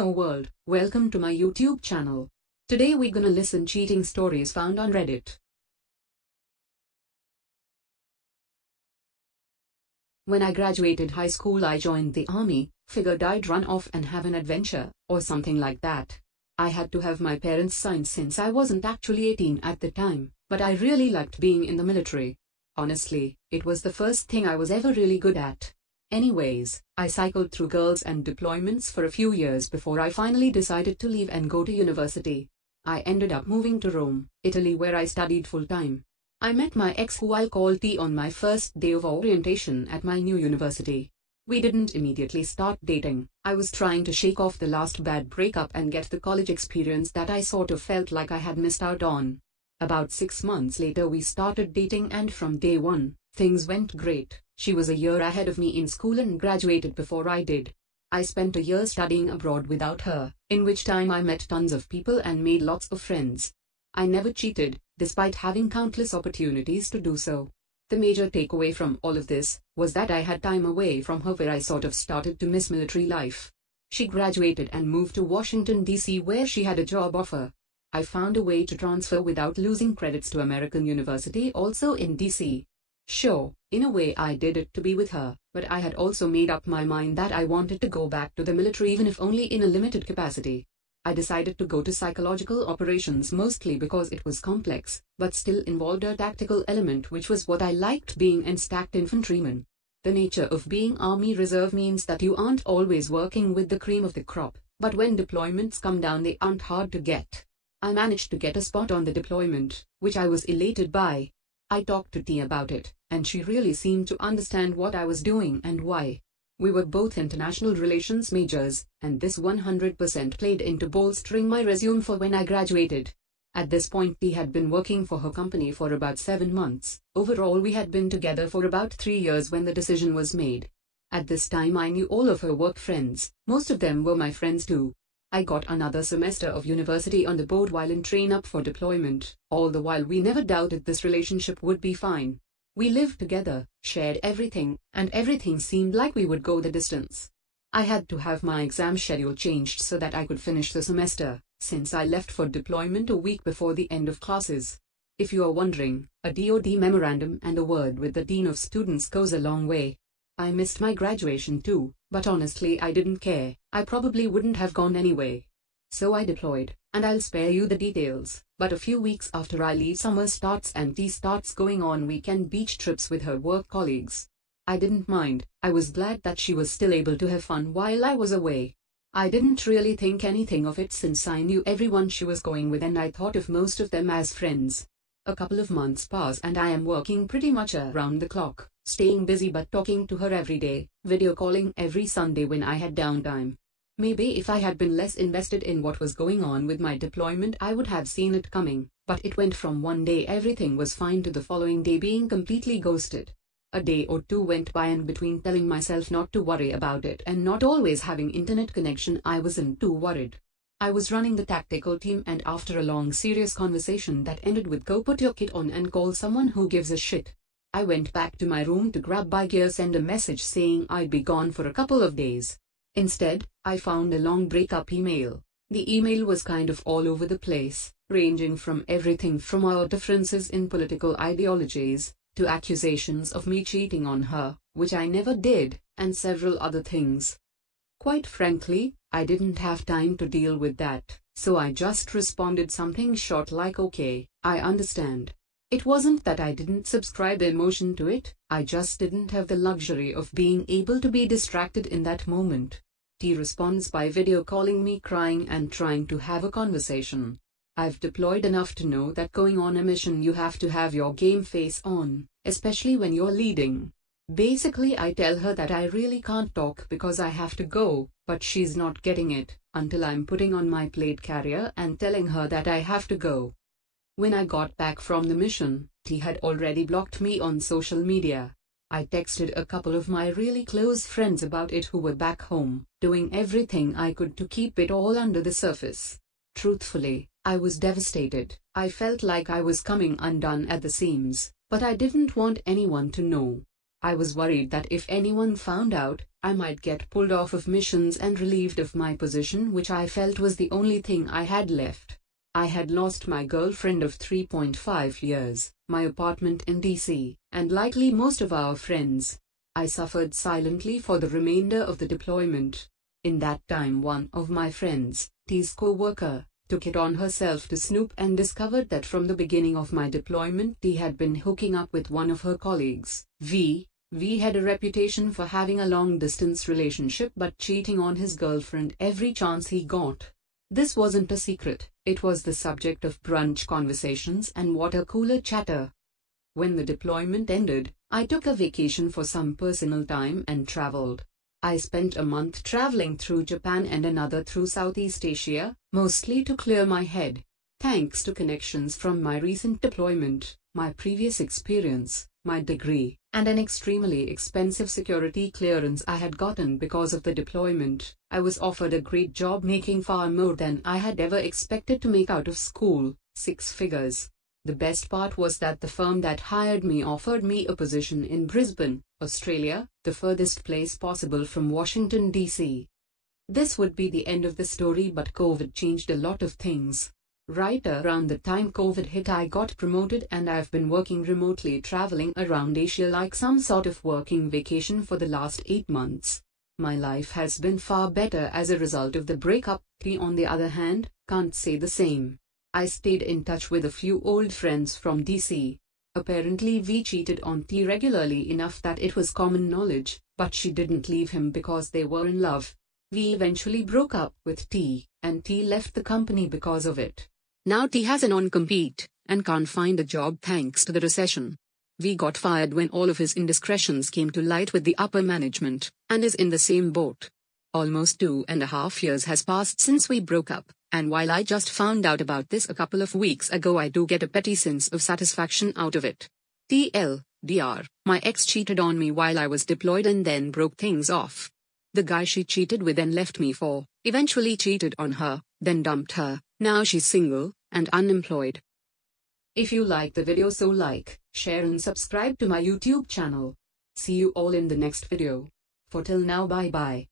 Hello world, welcome to my YouTube channel. Today we're gonna listen cheating stories found on Reddit. When I graduated high school I joined the army, figured I'd run off and have an adventure, or something like that. I had to have my parents' sign since I wasn't actually 18 at the time, but I really liked being in the military. Honestly, it was the first thing I was ever really good at. Anyways, I cycled through girls and deployments for a few years before I finally decided to leave and go to university. I ended up moving to Rome, Italy, where I studied full-time. I met my ex, who I'll call T, on my first day of orientation at my new university. We didn't immediately start dating. I was trying to shake off the last bad breakup and get the college experience that I sort of felt like I had missed out on. About 6 months later we started dating, and from day one, things went great. She was a year ahead of me in school and graduated before I did. I spent a year studying abroad without her, in which time I met tons of people and made lots of friends. I never cheated, despite having countless opportunities to do so. The major takeaway from all of this was that I had time away from her, where I sort of started to miss military life. She graduated and moved to Washington, D.C., where she had a job offer. I found a way to transfer without losing credits to American University, also in D.C. Sure, in a way I did it to be with her, but I had also made up my mind that I wanted to go back to the military, even if only in a limited capacity. I decided to go to psychological operations, mostly because it was complex, but still involved a tactical element, which was what I liked, being an stacked infantryman. The nature of being Army Reserve means that you aren't always working with the cream of the crop, but when deployments come down they aren't hard to get. I managed to get a spot on the deployment, which I was elated by. I talked to T about it, and she really seemed to understand what I was doing and why. We were both international relations majors, and this 100% played into bolstering my resume for when I graduated. At this point T had been working for her company for about 7 months. Overall we had been together for about 3 years when the decision was made. At this time I knew all of her work friends. Most of them were my friends too. I got another semester of university on the board while in train up for deployment. All the while we never doubted this relationship would be fine. We lived together, shared everything, and everything seemed like we would go the distance. I had to have my exam schedule changed so that I could finish the semester, since I left for deployment a week before the end of classes. If you are wondering, a DoD memorandum and a word with the Dean of Students goes a long way. I missed my graduation too, but honestly I didn't care. I probably wouldn't have gone anyway. So I deployed, and I'll spare you the details, but a few weeks after I leave, summer starts and T starts going on weekend beach trips with her work colleagues. I didn't mind. I was glad that she was still able to have fun while I was away. I didn't really think anything of it since I knew everyone she was going with and I thought of most of them as friends. A couple of months pass and I am working pretty much around the clock, staying busy but talking to her every day, video calling every Sunday when I had downtime. Maybe if I had been less invested in what was going on with my deployment I would have seen it coming, but it went from one day everything was fine to the following day being completely ghosted. A day or two went by, and between telling myself not to worry about it and not always having internet connection I wasn't too worried. I was running the tactical team, and after a long serious conversation that ended with "go put your kit on and call someone who gives a shit," I went back to my room to grab my gear, send a message saying I'd be gone for a couple of days. Instead, I found a long breakup email. The email was kind of all over the place, ranging from everything from our differences in political ideologies, to accusations of me cheating on her, which I never did, and several other things. Quite frankly, I didn't have time to deal with that, so I just responded something short like "okay, I understand." It wasn't that I didn't subscribe emotion to it, I just didn't have the luxury of being able to be distracted in that moment. T responds by video calling me crying and trying to have a conversation. I've deployed enough to know that going on a mission you have to have your game face on, especially when you're leading. Basically I tell her that I really can't talk because I have to go, but she's not getting it, until I'm putting on my plate carrier and telling her that I have to go. When I got back from the mission, T had already blocked me on social media. I texted a couple of my really close friends about it who were back home, doing everything I could to keep it all under the surface. Truthfully, I was devastated. I felt like I was coming undone at the seams, but I didn't want anyone to know. I was worried that if anyone found out, I might get pulled off of missions and relieved of my position, which I felt was the only thing I had left. I had lost my girlfriend of 3.5 years, my apartment in DC, and likely most of our friends. I suffered silently for the remainder of the deployment. In that time, one of my friends, T's co-worker, took it on herself to snoop and discovered that from the beginning of my deployment T had been hooking up with one of her colleagues, V. V had a reputation for having a long-distance relationship but cheating on his girlfriend every chance he got. This wasn't a secret, it was the subject of brunch conversations and water cooler chatter. When the deployment ended, I took a vacation for some personal time and traveled. I spent a month traveling through Japan and another through Southeast Asia, mostly to clear my head. Thanks to connections from my recent deployment, my previous experience, my degree, and an extremely expensive security clearance I had gotten because of the deployment, I was offered a great job making far more than I had ever expected to make out of school, 6 figures. The best part was that the firm that hired me offered me a position in Brisbane, Australia, the furthest place possible from Washington, D.C. This would be the end of the story, but COVID changed a lot of things. Right around the time COVID hit, I got promoted and I've been working remotely, traveling around Asia like some sort of working vacation for the last 8 months. My life has been far better as a result of the breakup. T, on the other hand, can't say the same. I stayed in touch with a few old friends from DC. Apparently V cheated on T regularly enough that it was common knowledge, but she didn't leave him because they were in love. V eventually broke up with T, and T left the company because of it. Now T has a non-compete, and can't find a job thanks to the recession. V got fired when all of his indiscretions came to light with the upper management, and is in the same boat. Almost 2.5 years has passed since we broke up, and while I just found out about this a couple of weeks ago, I do get a petty sense of satisfaction out of it. TLDR, my ex cheated on me while I was deployed and then broke things off. The guy she cheated with and left me for, eventually cheated on her, then dumped her. Now she's single and unemployed. If you like the video, so like, share and subscribe to my YouTube channel. See you all in the next video. For till now, bye bye.